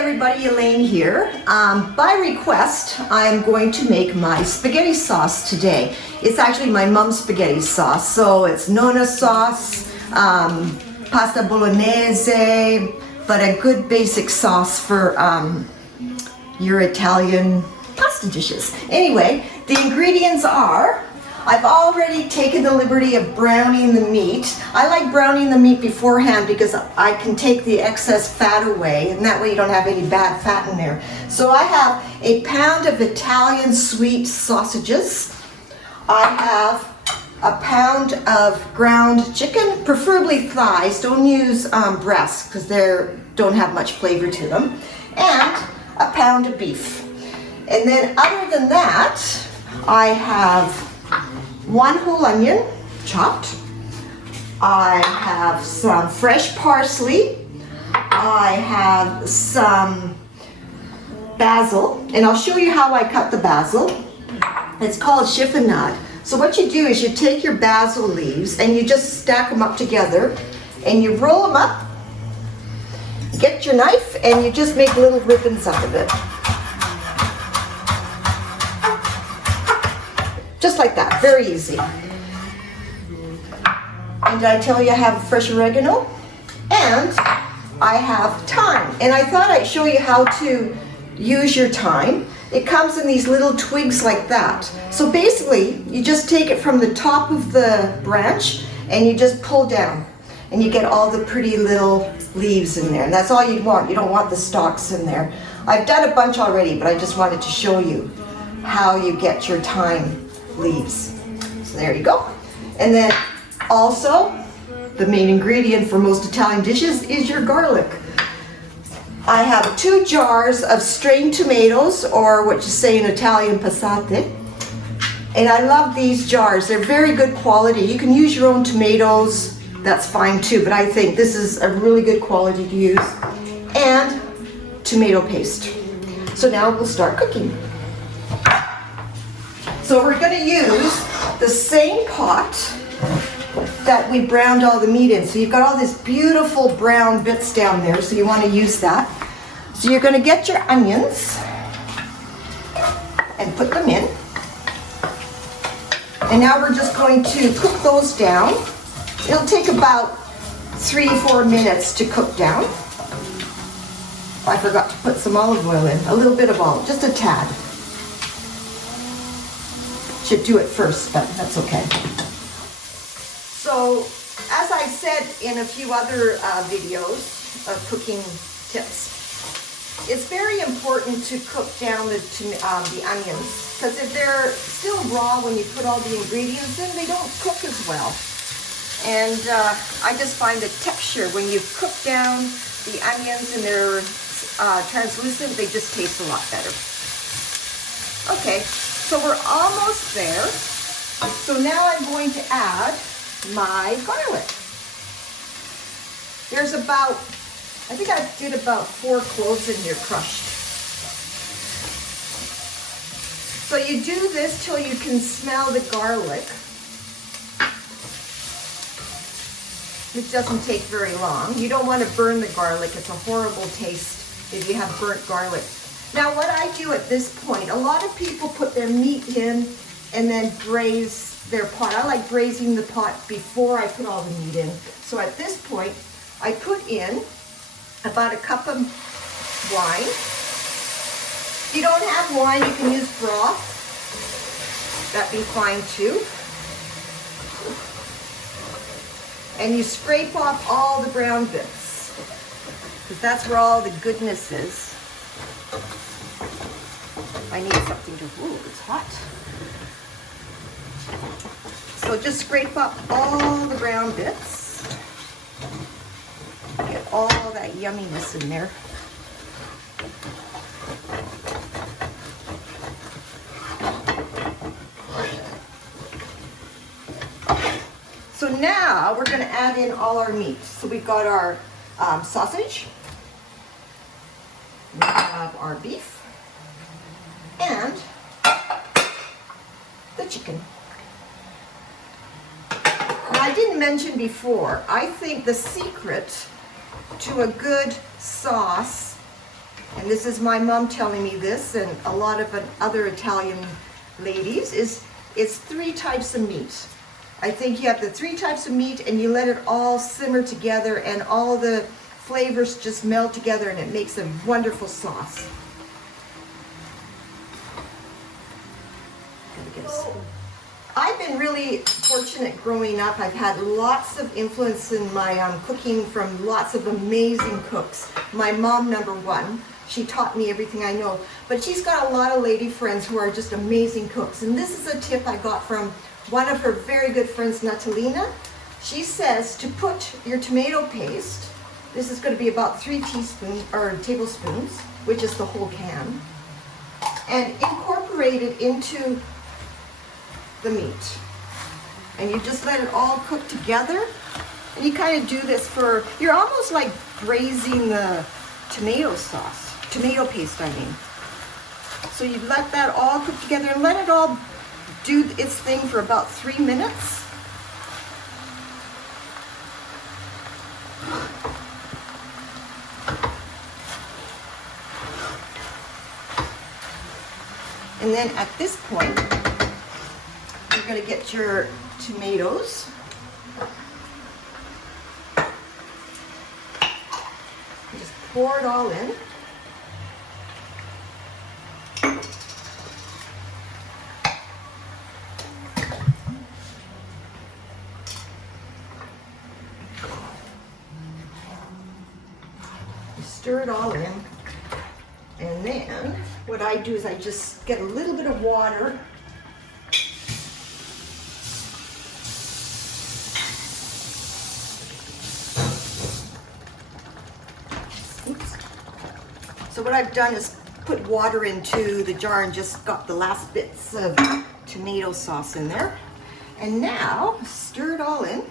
everybody, Elaine here. By request, I'm going to make my spaghetti sauce today. It's actually my mom's spaghetti sauce. So it's nonna sauce, pasta bolognese, but a good basic sauce for your Italian pasta dishes. Anyway, the ingredients are, I've already taken the liberty of browning the meat. I like browning the meat beforehand because I can take the excess fat away, and that way you don't have any bad fat in there. So I have a pound of Italian sweet sausages. I have a pound of ground chicken, preferably thighs. Don't use breasts because they don't have much flavor to them. And a pound of beef. And then other than that, I have 1 whole onion, chopped. I have some fresh parsley. I have some basil, and I'll show you how I cut the basil. It's called chiffonade. So what you do is you take your basil leaves and you just stack them up together, and you roll them up, get your knife, and you just make little ribbons out of it. Just like that, very easy. And did I tell you I have fresh oregano? And I have thyme. And I thought I'd show you how to use your thyme. It comes in these little twigs like that. So basically, you just take it from the top of the branch and you just pull down. And you get all the pretty little leaves in there. And that's all you want. You don't want the stalks in there. I've done a bunch already, but I just wanted to show you how you get your thyme leaves. So there you go. And then also, the main ingredient for most Italian dishes is your garlic. I have 2 jars of strained tomatoes, or what you say in Italian, passate. And I love these jars. They're very good quality. You can use your own tomatoes. That's fine too, but I think this is a really good quality to use. And tomato paste. So now we'll start cooking. So we're going to use the same pot that we browned all the meat in. So you've got all these beautiful brown bits down there, so you want to use that. So you're going to get your onions and put them in. And now we're just going to cook those down. It'll take about 3-4 minutes to cook down. I forgot to put some olive oil in, a little bit of olive, just a tad. Should do it first, but that's okay. So, as I said in a few other videos of cooking tips, it's very important to cook down the onions, because if they're still raw when you put all the ingredients in, they don't cook as well. And I just find the texture, when you cook down the onions and they're translucent, they just taste a lot better. Okay. So we're almost there. So now I'm going to add my garlic. There's about, I think I did about 4 cloves in here crushed. So you do this till you can smell the garlic. It doesn't take very long. You don't want to burn the garlic. It's a horrible taste if you have burnt garlic. Now what I do at this point, a lot of people put their meat in and then braise their pot. I like braising the pot before I put all the meat in. So at this point, I put in about a cup of wine. If you don't have wine, you can use broth. That'd be fine too. And you scrape off all the brown bits, because that's where all the goodness is. I need something to, ooh, it's hot. So just scrape up all the brown bits. Get all that yumminess in there. So now we're going to add in all our meat. So we've got our sausage. We have our beef. And the chicken. Now I didn't mention before, I think the secret to a good sauce and this is my mom telling me this, and a lot of other Italian ladies, is it's 3 types of meat. I think you have the 3 types of meat and you let it all simmer together and all the flavors just meld together and it makes a wonderful sauce. So, I've been really fortunate growing up. I've had lots of influence in my cooking from lots of amazing cooks. My mom, number one, she taught me everything I know. But she's got a lot of lady friends who are just amazing cooks. And this is a tip I got from one of her very good friends, Natalina. She says to put your tomato paste, this is going to be about 3 teaspoons or tablespoons, which is the whole can, and incorporate it into the meat. And you just let it all cook together. And you kind of do this for, you're almost like braising the tomato sauce, tomato paste, I mean. So you let that all cook together and let it all do its thing for about 3 minutes. And then at this point, you're going to get your tomatoes. Just pour it all in. You stir it all in. And then what I do is I just get a little bit of water. Oops. So what I've done is put water into the jar and just got the last bits of tomato sauce in there. And now stir it all in.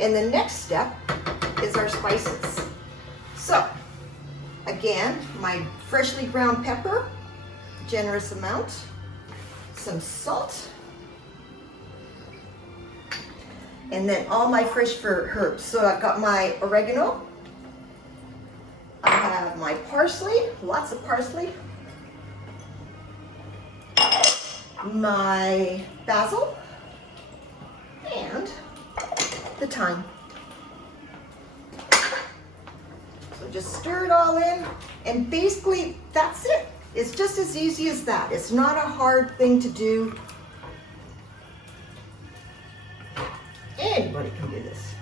And the next step is our spices. So, again, my freshly ground pepper, generous amount, some salt, and then all my fresh herbs. So I've got my oregano, I have my parsley, lots of parsley, my basil, and the thyme. So just stir it all in, and basically that's it. It's just as easy as that. It's not a hard thing to do. Anybody can do this.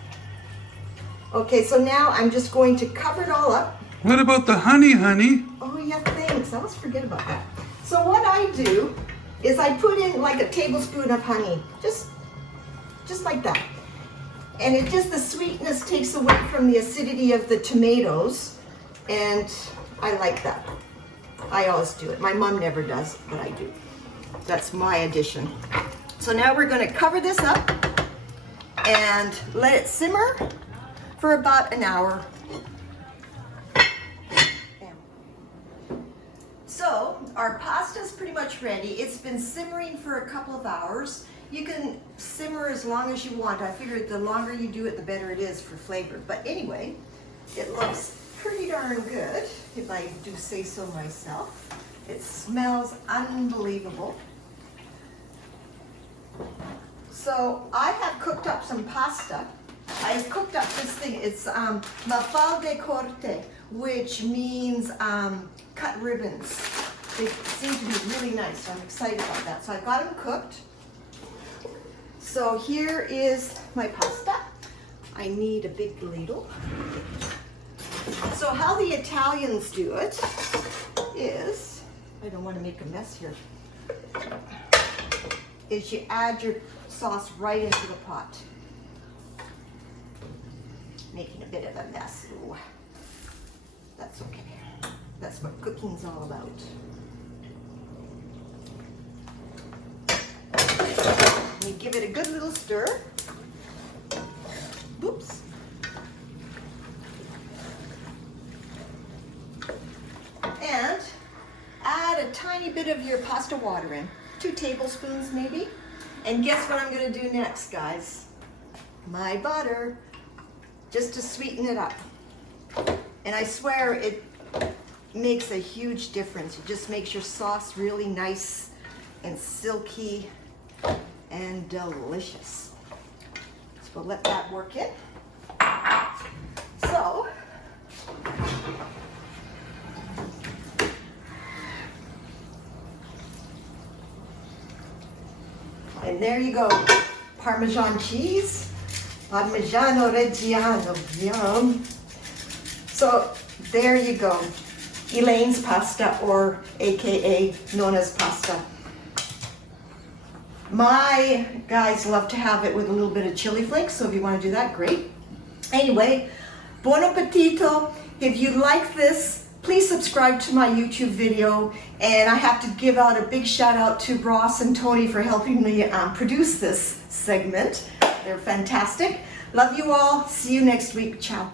Okay, so now I'm just going to cover it all up. What about the honey, honey? Oh yeah, thanks. I always forget about that. So what I do is I put in like a tablespoon of honey, just like that. And it just, the sweetness takes away from the acidity of the tomatoes, and I like that. I always do it. My mom never does, but I do. That's my addition. So now we're going to cover this up and let it simmer for about an hour. So our pasta's pretty much ready. It's been simmering for a couple of hours. You can simmer as long as you want. I figured the longer you do it, the better it is for flavor. But anyway, it looks pretty darn good, if I do say so myself. It smells unbelievable. So I have cooked up some pasta. I cooked up this thing. It's mafalde corte, which means cut ribbons. They seem to be really nice, so I'm excited about that. So I got them cooked. So here is my pasta. I need a big ladle. So how the Italians do it is, I don't want to make a mess here, is you add your sauce right into the pot. Making a bit of a mess. Ooh, that's okay. That's what cooking's all about. You give it a good little stir. Oops. And add a tiny bit of your pasta water in. 2 tablespoons maybe. And guess what I'm going to do next, guys? My butter. just to sweeten it up. And I swear it makes a huge difference. It just makes your sauce really nice and silky and delicious. So we'll let that work in. So, and there you go, Parmesan cheese, Parmigiano Reggiano, yum. So there you go, Elaine's pasta, or AKA Nona's pasta. My guys love to have it with a little bit of chili flakes, so if you want to do that, great. Anyway, buon appetito. If you like this, please subscribe to my YouTube video. And I have to give out a big shout out to Ross and Tony for helping me produce this segment. They're fantastic. Love you all. See you next week. Ciao.